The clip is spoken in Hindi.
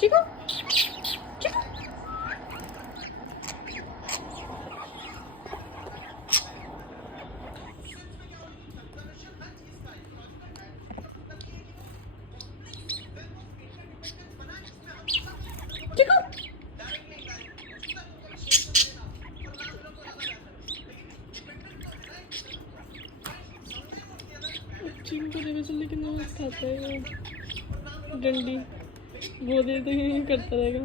चिकू चिकू चीन को देखो चल, लेकिन नमाज खाता है वो डंडी वो दे तो यही करता रहेगा।